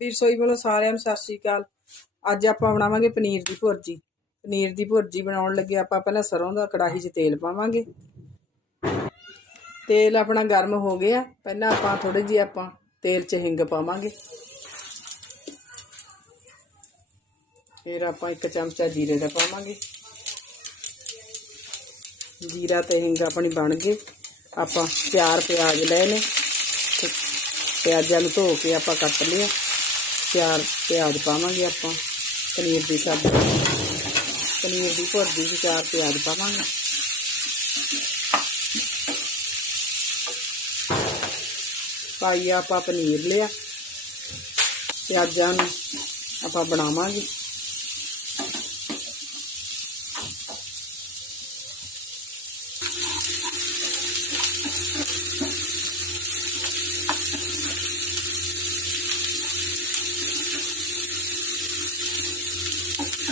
ਵੀਰ ਰਸੋਈ ਵੱਲੋਂ ਸਾਰਿਆਂ ਨੂੰ ਸਤਿ ਸ਼੍ਰੀ ਅਕਾਲ। ਅੱਜ ਆਪਾਂ ਬਣਾਵਾਂਗੇ ਪਨੀਰ ਦੀ ਭੁਰਜੀ। ਪਨੀਰ ਦੀ ਭੁਰਜੀ ਬਣਾਉਣ ਲੱਗੇ ਆਪਾਂ ਪਹਿਲਾਂ ਸਰੋਂ ਦਾ ਕੜਾਹੀ 'ਚ ਤੇਲ ਪਾਵਾਂਗੇ। ਤੇਲ ਆਪਣਾ ਗਰਮ ਹੋ ਗਿਆ। ਪਹਿਲਾਂ ਆਪਾਂ ਥੋੜੀ ਜਿਹੀ ਆਪਾਂ ਤੇਲ 'ਚ ਹਿੰਗ ਪਾਵਾਂਗੇ। ਫਿਰ ਆਪਾਂ ਇੱਕ ਚਮਚਾ ਜੀਰੇ ਦਾ ਪਾਵਾਂਗੇ। ਜੀਰਾ ਤੇ ਹਿੰਗ ਆਪਣੀ ਬਣ ਗਏ। ਆਪਾਂ ਚਾਰ ਪਿਆਜ਼ ਲਏ ਨੇ। ਪਿਆਜ਼ਾਂ ਨੂੰ ਧੋ ਕੇ ਆਪਾਂ ਕੱਟ ਲਿਆ ਚਾਰ ਪਿਆਜ਼ ਪਾਵਾਂਗੇ ਆਪਾਂ। ਪਨੀਰ ਦੀ ਸਬਜ਼ੀ ਪਨੀਰ ਦੀ ਭੁਰਜੀ ਵਿੱਚ ਚਾਰ ਪਿਆਜ਼ ਪਾਵਾਂਗੇ। ਪਾਈ ਆਪਾਂ ਪਨੀਰ ਲਿਆ। ਪਿਆਜ਼ਾਂ ਨੂੰ ਆਪਾਂ ਬਣਾਵਾਂਗੇ।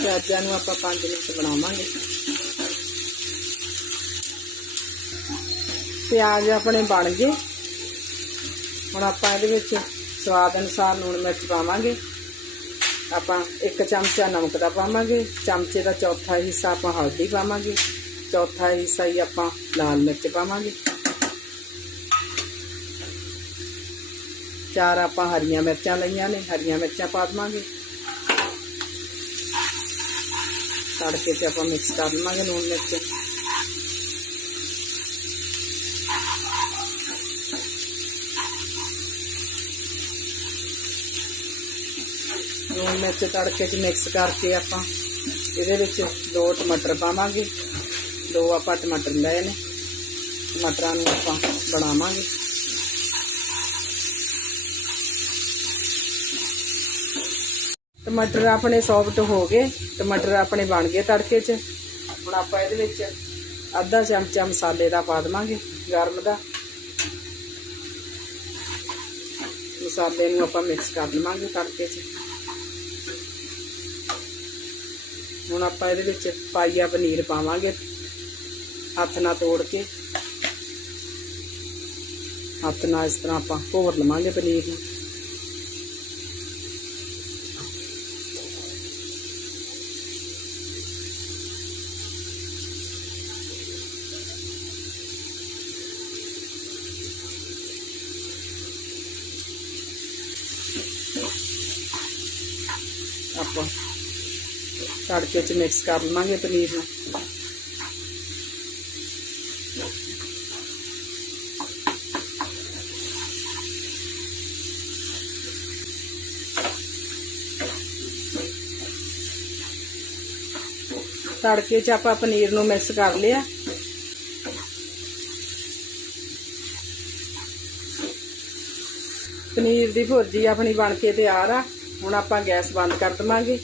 ਪਿਆਜ਼ਾਂ ਨੂੰ ਆਪਾਂ 5 ਮਿੰਟ ਬਣਾਵਾਂਗੇ। ਪਿਆਜ਼ ਆਪਣੇ ਬਣ ਗਏ। ਹੁਣ ਆਪਾਂ ਇਹਦੇ ਵਿੱਚ ਸਵਾਦ ਅਨੁਸਾਰ ਲੂਣ ਮਿਰਚ ਪਾਵਾਂਗੇ। ਆਪਾਂ ਇੱਕ ਚਮਚਾ ਨਮਕ ਦਾ ਪਾਵਾਂਗੇ। ਚਮਚੇ ਦਾ ਚੌਥਾ ਹਿੱਸਾ ਆਪਾਂ ਹਲਦੀ ਪਾਵਾਂਗੇ। ਚੌਥਾ ਹਿੱਸਾ ਹੀ ਆਪਾਂ ਲਾਲ ਮਿਰਚ ਪਾਵਾਂਗੇ। ਚਾਰ ਆਪਾਂ ਹਰੀਆਂ ਮਿਰਚਾਂ ਲਈਆਂ ਨੇ। ਹਰੀਆਂ ਮਿਰਚਾਂ ਪਾ ਦਵਾਂਗੇ। ਤੜਕੇ 'ਚ ਆਪਾਂ ਮਿਕਸ ਕਰ ਲਵਾਂਗੇ ਲੂਣ ਮਿਰਚ। ਲੂਣ ਮਿਰਚ ਤੜਕੇ 'ਚ ਮਿਕਸ ਕਰਕੇ ਆਪਾਂ ਇਹਦੇ ਵਿੱਚ ਦੋ ਟਮਾਟਰ ਪਾਵਾਂਗੇ। ਦੋ ਆਪਾਂ ਟਮਾਟਰ ਲਏ ਨੇ। ਟਮਾਟਰਾਂ ਨੂੰ ਆਪਾਂ ਬਣਾਵਾਂਗੇ। ਟਮਾਟਰ ਆਪਣੇ ਸੌਫਟ ਹੋ ਗਏ, ਟਮਾਟਰ ਆਪਣੇ ਬਣ ਗਏ ਤੜਕੇ 'ਚ। ਹੁਣ ਆਪਾਂ ਇਹਦੇ ਵਿੱਚ ਅੱਧਾ ਚਮਚਾ ਮਸਾਲੇ ਦਾ ਪਾ ਦਵਾਂਗੇ, ਗਰਮ ਦਾ। ਮਸਾਲੇ ਨੂੰ ਆਪਾਂ ਮਿਕਸ ਕਰ ਲਵਾਂਗੇ ਤੜਕੇ 'ਚ। ਹੁਣ ਆਪਾਂ ਇਹਦੇ ਵਿੱਚ ਪਾਈਆ ਪਨੀਰ ਪਾਵਾਂਗੇ, ਹੱਥ ਨਾਲ ਤੋੜ ਕੇ। ਹੱਥ ਨਾਲ ਇਸ ਤਰ੍ਹਾਂ ਆਪਾਂ ਭੋਰ ਲਵਾਂਗੇ ਪਨੀਰ ਨੂੰ। ਆਪਾਂ ਤੜਕੇ ਚ ਮਿਕਸ ਕਰ ਲਵਾਂਗੇ ਪਨੀਰ ਨੂੰ। ਤੜਕੇ ਚ ਆਪਾਂ ਪਨੀਰ ਨੂੰ ਮਿਕਸ ਕਰ ਲਿਆ। ਪਨੀਰ ਦੀ ਭੁਰਜੀ ਆਪਣੀ ਬਣ ਕੇ ਤਿਆਰ ਆ। ਹੁਣ ਆਪਾਂ ਗੈਸ ਬੰਦ ਕਰ ਦਵਾਂਗੇ।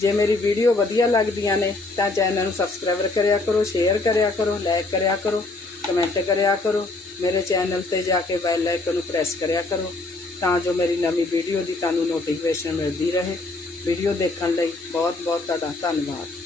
ਜੇ ਮੇਰੀ ਵੀਡੀਓ ਵਧੀਆ ਲੱਗਦੀਆਂ ਨੇ, ਤਾਂ ਚੈਨਲ ਨੂੰ ਸਬਸਕ੍ਰਾਈਬ ਕਰਿਆ ਕਰੋ, ਸ਼ੇਅਰ ਕਰਿਆ ਕਰੋ, ਲਾਈਕ ਕਰਿਆ ਕਰੋ, ਕਮੈਂਟ ਕਰਿਆ ਕਰੋ। ਮੇਰੇ ਚੈਨਲ ਤੇ ਜਾ ਕੇ ਬੈਲ ਆਈਕਨ ਨੂੰ ਪ੍ਰੈਸ ਕਰਿਆ ਕਰੋ, ਤਾਂ ਜੋ ਮੇਰੀ ਨਵੀਂ ਵੀਡੀਓ ਦੀ ਤੁਹਾਨੂੰ ਨੋਟੀਫਿਕੇਸ਼ਨ ਮਿਲਦੀ ਰਹੇ। ਵੀਡੀਓ ਦੇਖਣ ਲਈ ਬਹੁਤ ਬਹੁਤ ਤੁਹਾਡਾ ਧੰਨਵਾਦ।